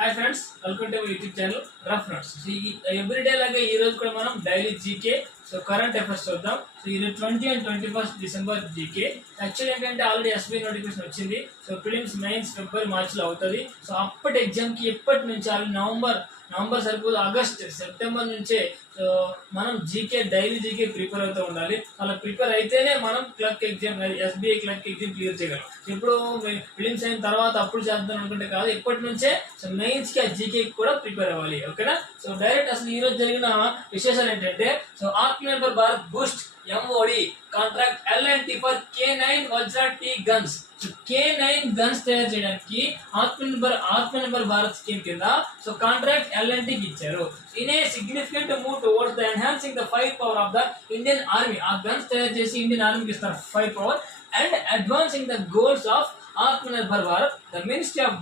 Hi friends, welcome to my YouTube channel rough notes. Everyday లాగా ఈ రోజు కూడా మనం డైలీ జీకే కరెంట్ అఫైర్స్ చూద్దాం. ఇది 20 and 21st December GK. Actually ఏంటంటే ఆల్రెడీ ఎస్బీఐ నోటిఫికేషన్ వచ్చింది. ప్రిలిమ్స్ మెయిన్స్ ఫిబ్రవరి మార్చిలో అవుతుంది. అప్పటి ఎగ్జామ్కి ఎప్పటి నుంచి ఆల్రెడీ నవంబర్ సరిపోదు, ఆగస్ట్ సెప్టెంబర్ నుంచే మనం జీకే డైలీ జీకే ప్రిపేర్ అవుతూ ఉండాలి. అలా ప్రిపేర్ అయితేనే మనం clerk exam, SBI clerk exam clear చేయగలం. ఇప్పుడు ఫిలిమ్స్ అయిన తర్వాత అప్పుడు చేద్దాం అనుకుంటే కాదు, ఇప్పటి నుంచే మెయిన్స్ కి ఆ జీకే కూడా ప్రిపేర్ అవ్వాలి. ఓకేనా? డైరెక్ట్ అసలు ఈ రోజు జరిగిన విశేషాలు ఏంటంటే Atmanirbhar Bharat boost MOD contract L&T for K9 Vajra T guns. K9 guns తయారు చేయడానికి ఆత్మనిర్భర్ భారత్ స్కీమ్ కింద కాంట్రాక్ట్ L&T కి ఇచ్చారు. In a significant move towards the enhancing the fire power of the Indian army. ఆ గన్స్ తయారు చేసి ఇండియన్ ఆర్మీకి ఇస్తారు fire power. And advancing the goals of Atmanirbhar Bharat, the ministry of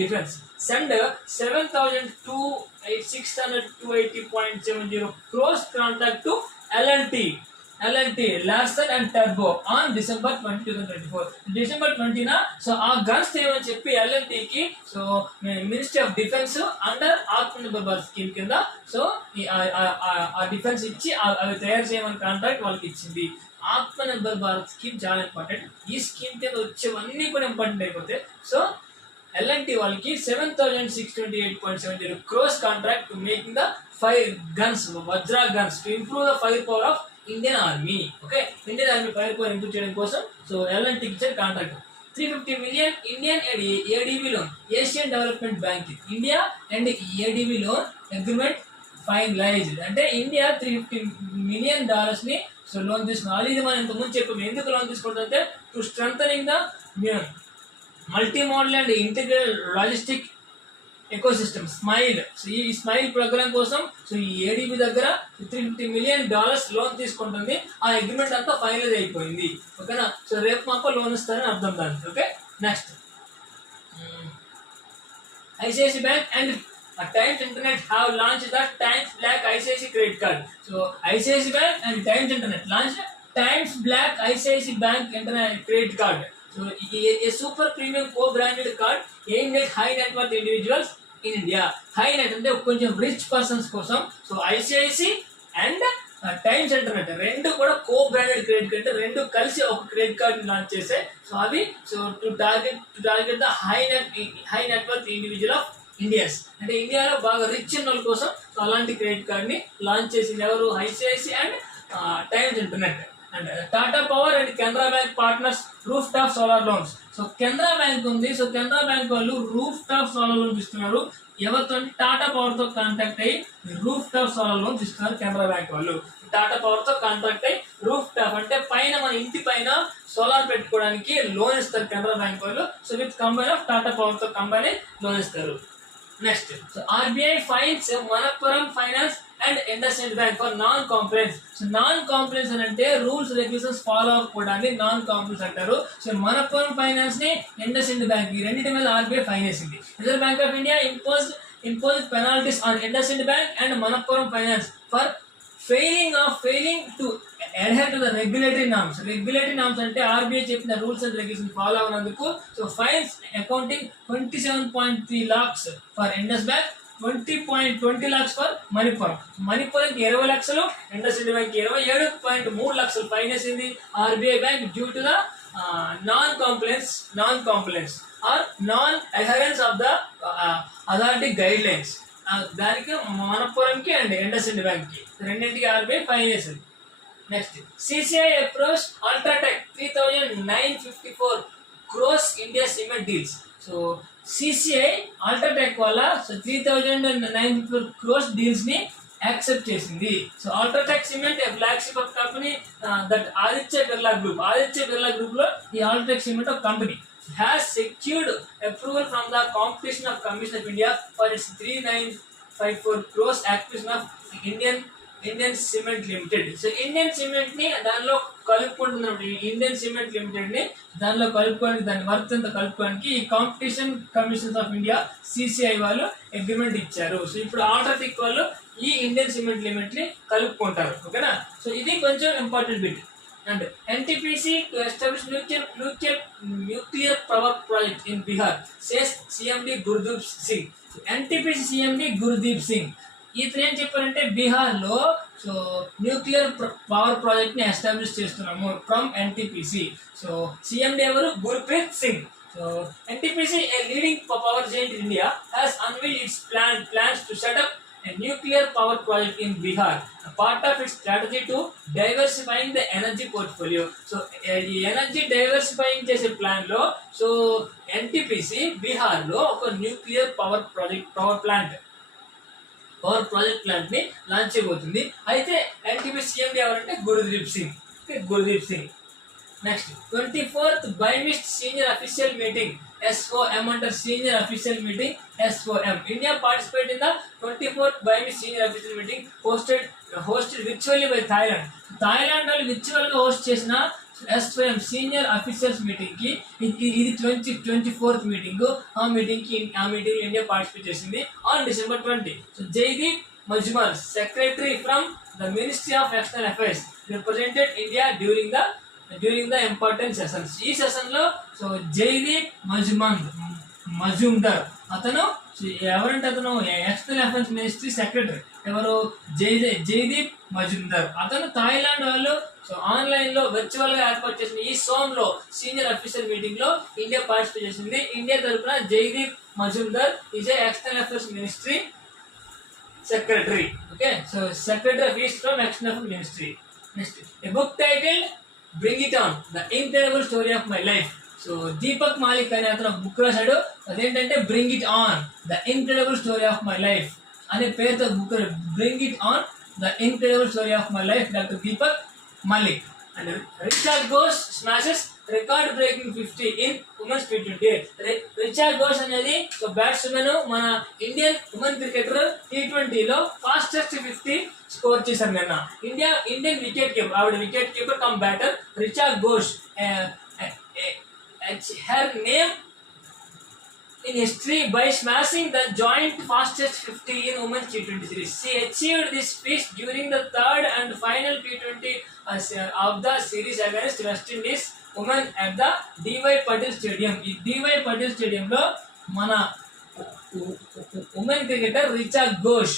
defence send 7,280.70 crores contract to L&T Larsen and Turbo on December 20, 2024. December 20న ఆ guns ఏమని చెప్పి L&T కి ministry of defence under Atmanirbhar Bharat scheme కింద ఆ డిఫెన్స్ ఇచ్చి అవి తయారు చేయమని కాంట్రాక్ట్ వాళ్ళకి ఇచ్చింది. ఆత్మనిర్భర్ భారత్ స్కీమ్ చాలా ఇంపార్టెంట్. ఈ స్కీమ్ కింద వచ్చేవన్నీ కూడా ఇంపార్టెంట్ అయిపోతే L&T వాళ్ళకి 7,628.70 crores contract to making the fire guns, Vajra guns, to improve the fire power of Indian Army. Okay, Indian Army fire power improve చేయడం కోసం L&T కి ఇచ్చిన contract 350 million Indian ADB loan, Asian Development Bank. India and ADB loan agreement finalized. అంటే India $350 million ని loan తీసుకున్నారు. ఇది మనం ఇంతకుముందు చెప్పాము. ఎందుకు లోన్ తీసుకుంటుందంటే to strengthening the multimodal and integrated logistic ecosystem SMILE. ఈ స్మైల్ ప్రోగ్రామ్ కోసం ఈ ఏడీబీ దగ్గర $350 million లోన్ తీసుకుంటుంది. ఆ అగ్రిమెంట్ అంతా ఫైనలైజ్ అయిపోయింది. ఓకేనా? రేపు మాకు లోన్ ఇస్తారని అర్థం దానికి. Okay, next ICICI bank and Times Internet have launched the Times Black ICIC credit card. ICIC Bank and Times Internet launched Times Black ICIC Bank Internet credit card. A super premium co-branded card aimed at high net worth individuals in India. High net అంటే కొంచెం rich persons కోసం ICICI and times internet రెండు కూడా co branded credit card, రెండు కలిసి ఒక credit card launch చేసే అవి to target the high net worth individual of Indians. అంటే ఇండియాలో బాగా రిచ్ ఉన్న వాళ్ళ కోసం అలాంటి క్రెడిట్ కార్డ్ ని లాంచ్ చేసింది ఎవరు? ICICI and times internet. And Tata power and Canara bank partners roof top solar loans. Canara bank ఉంది. కెనరా బ్యాంక్ వాళ్ళు రూఫ్ టాప్ సోలార్ లోన్స్ ఇస్తున్నారు. ఎవరితో? టాటా పవర్ తో కాంటాక్ట్ అయ్యి రూఫ్ టాప్ సోలార్ లోన్స్ ఇస్తున్నారు కెనరా బ్యాంక్ వాళ్ళు. టాటా పవర్ తో కాంటాక్ట్ అయ్యి రూఫ్ టాప్ అంటే పైన మన ఇంటి పైన సోలార్ పెట్టుకోవడానికి లోన్ ఇస్తారు కెనరా బ్యాంక్ వాళ్ళు. With combine of Tata power తో కంబైన్ లోన్ ఇస్తారు. Next RBI fines Manappuram Finance and IndusInd Bank for non compliance. Non compliance అని అంటే రూల్స్ రెగ్యులేషన్స్ ఫాలో అవ్వకపోవడాన్ని నాన్ కాంప్లైన్స్ అంటారు. మనప్పురం ఫైనాన్స్ ని ఇండస్ఇండ్ బ్యాంక్ ఈ రెండింటి మీద ఆర్బీఐ ఫైన్ వేసింది. Reserve Bank of India imposed penalties on IndusInd Bank and Manappuram Finance for failing to adhere to the regulatory norms. Regulatory norms అంటే RBI చెప్పిన rules and regulation follow అవునందుకు fines accounting 27.3 lakhs for Indus Bank, 20.20 lakhs for మణిపురంకి 20 లక్షలు, IndusInd Bank 27.3 లక్షలు fine వేసింది RBI bank due to the non compliance or non adherence of the authority guidelines. దానికి మనప్పురంకి and IndusInd Bank కి రెండింటికి ఆర్బీఐ ఫైన్ వేసింది. Next CCI approach UltraTech 3,954 crores India Cement deals. CCI UltraTech వల్ల 3,954 crores deals ని accept చేసింది. UltraTech cement A flagship of company that Aditya Birla group లో ఈ అల్ట్రాటెక్ సిమెంట్ ఒక company has secured approval from the Competition Commission of India for its 3,954 crores acquisition of Indian Cement Limited. Indian Cement ని దానిలో కలుపుకుంటున్నప్పుడు Indian cement limited ని దానిలో కలుపుకోవడానికి, దాని worth అంతా కలుపుకోవడానికి ఈ competition commission of India CCI వాళ్ళు అగ్రిమెంట్ ఇచ్చారు. ఇప్పుడు ఆల్ట్రాటెక్ వాళ్ళు ఈ ఇండియన్ సిమెంట్ లిమిట్ ని కలుపుకుంటారు. ఓకేనా? ఇది కొంచెం important bit. And NTPC to establish nuclear power project in Bihar, says CMD Gurdeep Singh. So, NTPC CMD Gurdeep Singh ఇతను ఏం చెప్పారంటే బీహార్లో సో న్యూక్లియర్ పవర్ ప్రాజెక్ట్ ని ఎస్టాబ్లిష్ చేస్తున్నాము ఫ్రమ్ ఎన్టీపీసీ. సో సిఎండి ఎవరు? Gurpreet Singh. So NTPC A leading power giant in India has unveiled it's plans to set up a nuclear power project in Bihar, a part of its strategy to diversifying the energy portfolio. So ఈ energy diversifying చేసే plan లో so NTPC Bihar లో ఒక nuclear power plant ని launch చేయబోతుంది. అయితే NTPC CMD ఎవరంటే Gurdeep Singh. Next 24th BIMSTEC senior official meeting SOM under senior official meeting SOM. India participated in the 24th BIMST senior official meeting hosted virtually by Thailand. Thailand వాళ్ళు virtual గా host చేసిన SOM senior officials meeting కి ఇది 24th meeting. ఆ meeting India participate చేసింది on December 20. So Jaideep Mazumdar secretary from the ministry of External Affairs represented India during the important sessions. ఈ session లో so Jaideep Majumdar అతను ఎవరంటే అతను ఎక్స్టర్నల్ అఫైర్స్ మినిస్ట్రీ సెక్రటరీ. ఎవరు? జైదీప్ మజుందర్. అతను థాయిలాండ్ వాళ్ళు సో ఆన్లైన్ లో వర్చువల్ గా ఏర్పాటు చేసిన ఈ సోమ్ లో సీనియర్ అఫీషియల్ మీటింగ్ లో ఇండియా పార్టిసిపేట్ చేసింది. ఇండియా తరఫున Jaideep Majumdar is external affairs ministry secretary. Okay, so secretary of east from external affairs ministry. Next A book title bring it on the incredible story of my life. So Deepak Malik అనే అతను book రాశాడు. అదేంటంటే bring it on the incredible story of my life అనే పేరుతో book. Bring it on the incredible story of my life doctor Deepak Malik. And Richard Ghosh smashes record breaking 50 in women's T20. Richard Ghosh అనేది ఒక batsmen, మన Indian women cricketer. T20 లో fastest 50 score చేశారు నిన్న. Indian wicket keeper, ఆవిడ wicket keeper cum batter Richard Ghosh. her name in history by smashing the joint fastest 50 in women's T20 series. She achieved this feat during the third and final T20 of the series against West Indies women at the D.Y. Patil Stadium. ఈ D.Y. Patil Stadium లో మన women cricketer Richard Ghosh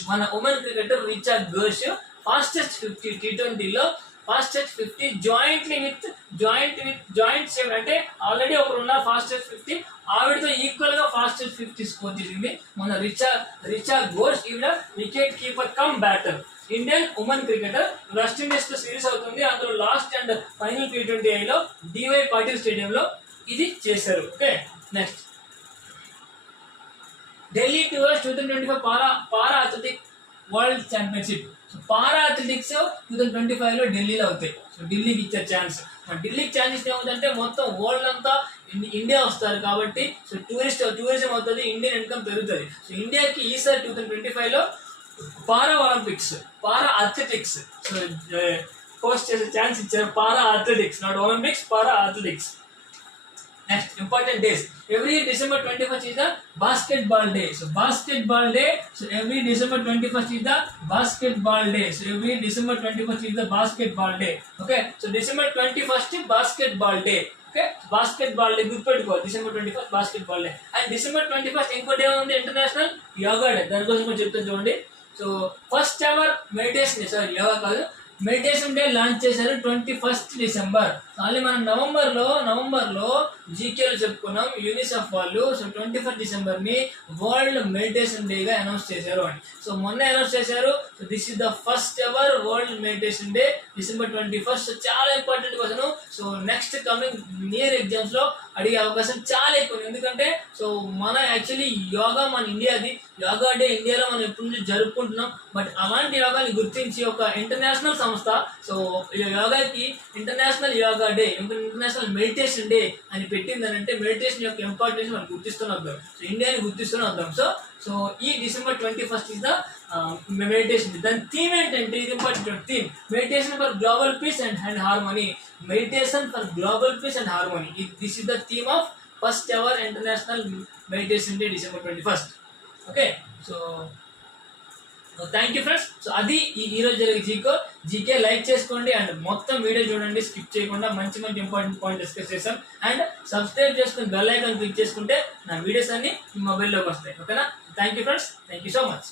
fastest 50 T20 లో fastest 50 joint save అంటే already ఒకరు ఉన్న fastest 50 ఆవిడతో equal గా fastest 50 score చేసింది మన రిచర్డ్ ఘోష్. ఈవిడ wicket keeper cum batter, Indian women cricketer. West Indies తో సిరీస్ అవుతుంది, అందులో లాస్ట్ అండ్ ఫైనల్ T20 లో డివై పాటిల్ స్టేడియం లో ఇది చేశారు. ఓకే, నెక్స్ట్ ఢిల్లీ టూర్స్ 2025 పారా అథ్లెటిక్ వరల్డ్ ఛాంపియన్షిప్. పారా అథ్లెటిక్స్ 2025 లో ఢిల్లీలో అవుతాయి. సో ఢిల్లీకి ఇచ్చే ఛాన్స్. ఢిల్లీకి ఛాన్స్ ఇస్తే ఏమవుతుందంటే మొత్తం వరల్డ్ అంతా ఇండియా వస్తారు కాబట్టి సో టూరిజం అవుతుంది, ఇండియన్ ఇన్కమ్ పెరుగుతుంది. సో ఇండియాకి ఈసారి 2025 లో పారా అథ్లెటిక్స్ సో హోస్ట్ చేసే ఛాన్స్ ఇచ్చారు. పారా athletics, not Olympics, para athletics. Next important days. Every December 21st is the basketball day. So basketball day. So every December 21st is the basketball day. So every December 21st is the basketball day. Okay. So December 21st is basketball day. Okay. Basketball day. గుర్తుపెట్టుకో, December 21st basketball day. And December 21st ఇంకో day ఉంది, international yoga day. దానికోసం కూడా చెప్తాను చూడండి. So first ever meditation, sorry yoga కాదు, meditation day launch చేశారు 21st December. మళ్ళీ మనం నవంబర్లో జీకేలో చెప్పుకున్నాం యూనిసెఫ్ వాళ్ళు. సో 21st డిసెంబర్ ని వరల్డ్ మెడిటేషన్ డే గా అనౌన్స్ చేశారు అని. సో మొన్న అనౌన్స్ చేశారు. So this is the first ever World Meditation Day December 21st. So చాలా important question. So next coming near exams లో అడిగే అవకాశం చాలా ఎక్కువ. ఎందుకంటే సో మన యాక్చువల్లీ యోగా మన ఇండియాది, యోగా డే ఇండియాలో మనం ఎప్పటి నుంచి జరుపుకుంటున్నాం. బట్ అలాంటి యోగాని గుర్తించి ఒక ఇంటర్నేషనల్ సంస్థ సో యోగాకి international yoga day, international meditation day అని పెట్టింది అని అంటే మెడిటేషన్ యొక్క ఇంపార్టెన్స్ మనం గుర్తిస్తూనే వద్దాం. సో ఇండియాని గుర్తిస్తూనే వద్దాం. సో ఈ December 21st is the meditation. దాని థీమ్ ఏంటంటే, ఇది important theme, meditation for global peace and harmony. Meditation for global peace and harmony. This is the theme of first ever international meditation Day December 21st. Okay, so thank you friends. So అది ఈ రోజు జరిగే GK like చేసుకోండి and మొత్తం video చూడండి, skip చేయకుండా. మంచి మంచి ఇంపార్టెంట్ పాయింట్ డిస్కస్ చేసాం. అండ్ సబ్స్క్రైబ్ చేసుకుని బెల్ ఐకాన్ క్లిక్ చేసుకుంటే నా వీడియోస్ అన్ని మీ మొబైల్లోకి వస్తాయి. ఓకేనా? Thank you friends, thank you so much.